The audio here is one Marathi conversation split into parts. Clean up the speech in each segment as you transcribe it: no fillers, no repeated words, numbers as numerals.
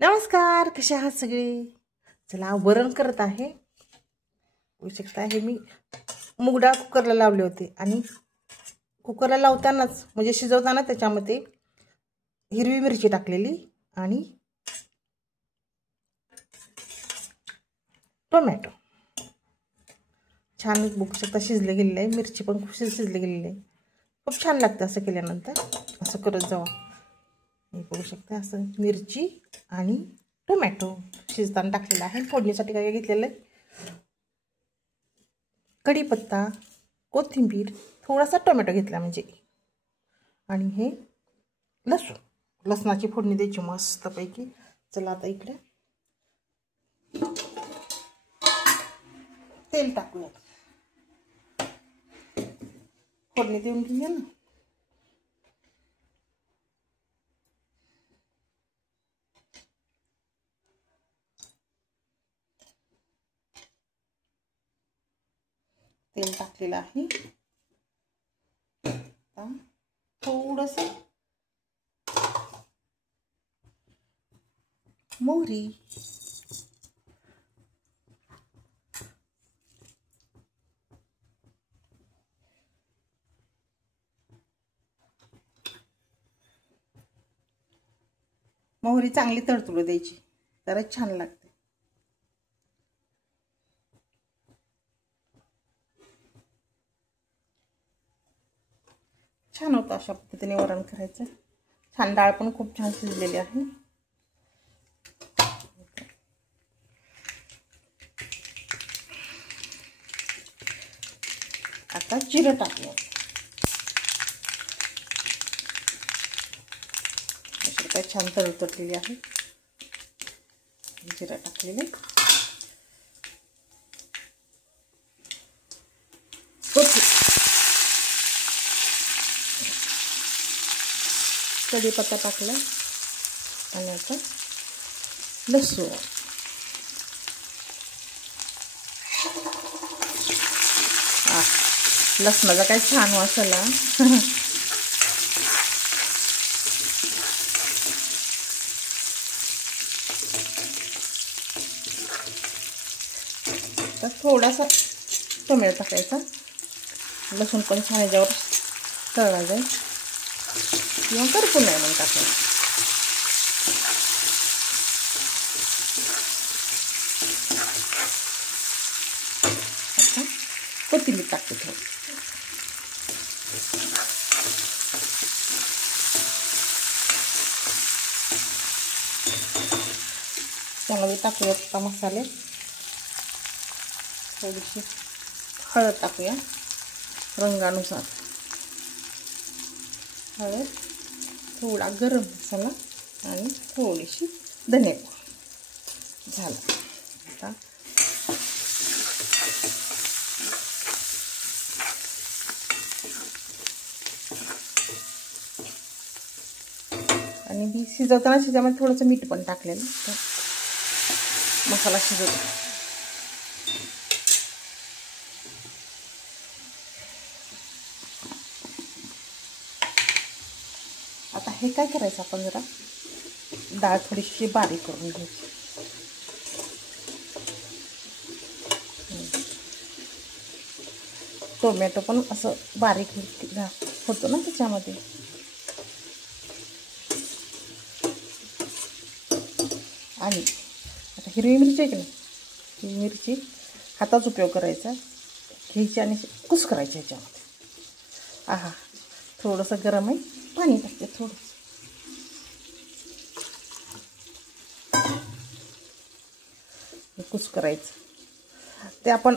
नमस्कार, कसे आहात सगळे? चला वरण करत आहे. बघू शकता हे मी मूग डाळ कुकरला लावले होते आणि कुकरला लावतानाच म्हणजे शिजवताना त्याच्यामध्ये हिरवी मिरची टाकलेली आणि टोमॅटो छान बघू शकता शिजले गेलेले आहे. मिरची पण खूप शिजले गेलेली आहे. खूप छान लागतं असं केल्यानंतर. असं करत जावा. हे बघू शकता असं मिरची आणि टोमॅटो शिजताना टाकलेला आहे. फोडणीसाठी काय घेतलेलं आहे, कढीपत्ता, कोथिंबीर, थोडासा टोमॅटो घेतला म्हणजे, आणि हे लसणाची फोडणी द्यायची मस्तपैकी. चला आता इकडे तेल टाकूया. फोडणी देऊन घेऊया ना. तेल टाकलेलं आहे. थोडंसं मोहरी, मोहरी चांगली तडतडू द्यायची, तरच छान लागते. छान होतं अशा पद्धतीने वरण करायचं. छान डाळ पण खूप छान शिजलेली आहे. आता जिरं टाकूया. काय छान तडतडलेली आहे. जिरं टाकलेले, कढीपत्ता टाकला आणि आता लसूण. लसणाचा काय छान वास आला. तर थोडासा टोमॅटो टाकायचा. लसूण पण छान याच्यावर तळला जाईल किंवा करपून नाही म्हणून टाकायचं. आता कोथिंबीर टाकते थोडी. त्यामध्ये टाकूया आता मसाले. थोडीशी हळद टाकूया रंगानुसार. हळद, थोडा गरम मसाला आणि थोडीशी धनेपूड. झालं. आता आणि ही शिजवताना त्याच्यामध्ये थोडंसं मीठ पण टाकलेलं तर मसाला शिजवतो. आता हे काय करायचं, आपण जरा डाळ थोडीशी बारीक करून घ्यायची. टोमॅटो पण असं बारीक होतो ना त्याच्यामध्ये. आणि आता हिरवी मिरची आहे की नाही, ही मिरची हाताचा उपयोग करायचा, घ्यायची आणि कुस करायची ह्याच्यामध्ये. आहा, थोडंसं गरम आहे, पाणी टाकते थोडं. कुस करायचं. ते आपण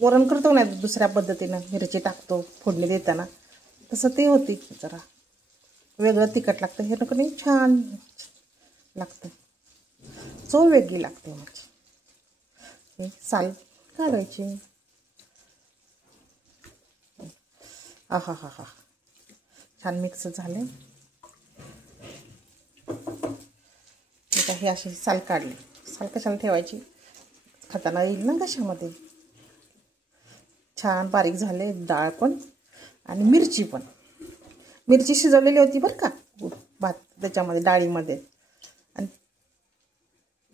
वरण करतो ना दुसऱ्या पद्धतीनं, मिरची टाकतो फोडणी देताना, तसं ते होते जरा वेगळं तिखट लागतं. हे नको नाही, छान लागतं, चव वेगळी लागते. माझी साल काढायची. आहा हा हा, छान मिक्स झाले. हे अशी साल काढली. साल कशाला ठेवायची, खाताना येईल ना कशामध्ये. छान बारीक झाले डाळ पण आणि मिरची पण. मिरची शिजवलेली होती बरं का भात त्याच्यामध्ये, डाळीमध्ये. आणि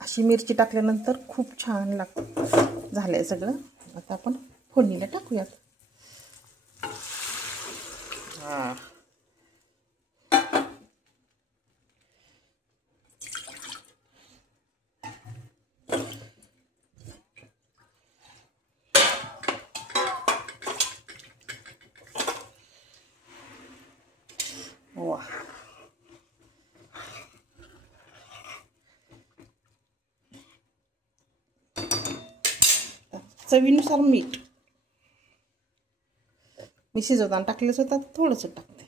अशी मिरची टाकल्यानंतर खूप छान लागतं. झालंय सगळं. आता आपण फोडणीला टाकूयात. हां, वा, चवीनुसार मीठ. मी शिजवताना टाकलेच होतं, थोडंसं टाकते.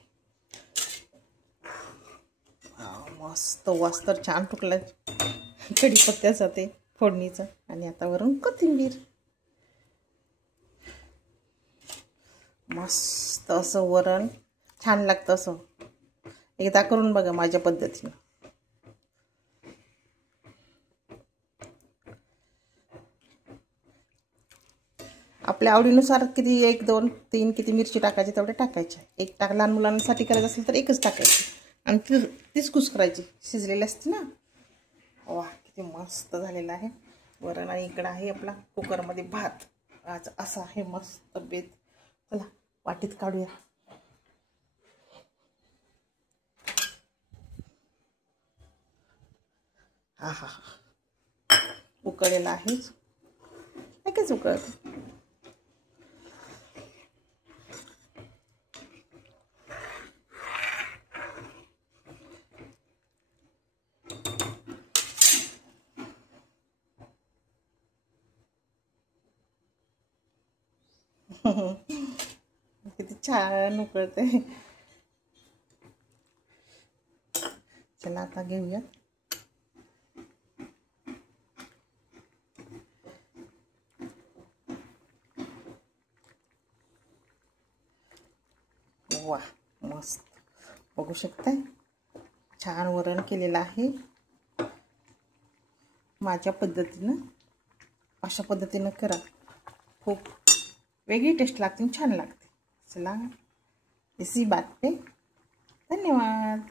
मस्त वास तर छान फुटलाय कढीपत्त्याचा, ते फोडणीचं. आणि आता वरून कोथिंबीर. मस्त असं वरण छान लागतं. असं एकदा करून बघा माझ्या पद्धतीनं. आपल्या आवडीनुसार किती 1 2 3 किती मिरची टाकायची तेवढे टाकायचे. एक टाक, लहान मुलांसाठी करायचं असेल तर एकच टाकायची आणि तीच कुस्करायची, शिजलेली असते ना. वा, किती मस्त झालेलं आहे वरण. आणि इकडं आहे आपला कुकरमध्ये भात. आज असा आहे मस्त बेत. चला वाटीत काढूया. हा हा हा, उकळलेला आहेच, एकच उकळत. किती छान उकळते. चला आता घेऊया. वा, मस्त. बघू शकताय छान वरण केलेलं आहे माझ्या पद्धतीनं. अशा पद्धतीनं करा, खूप वेगळी टेस्ट लागते, छान लागते. चला, इसी बात पे धन्यवाद.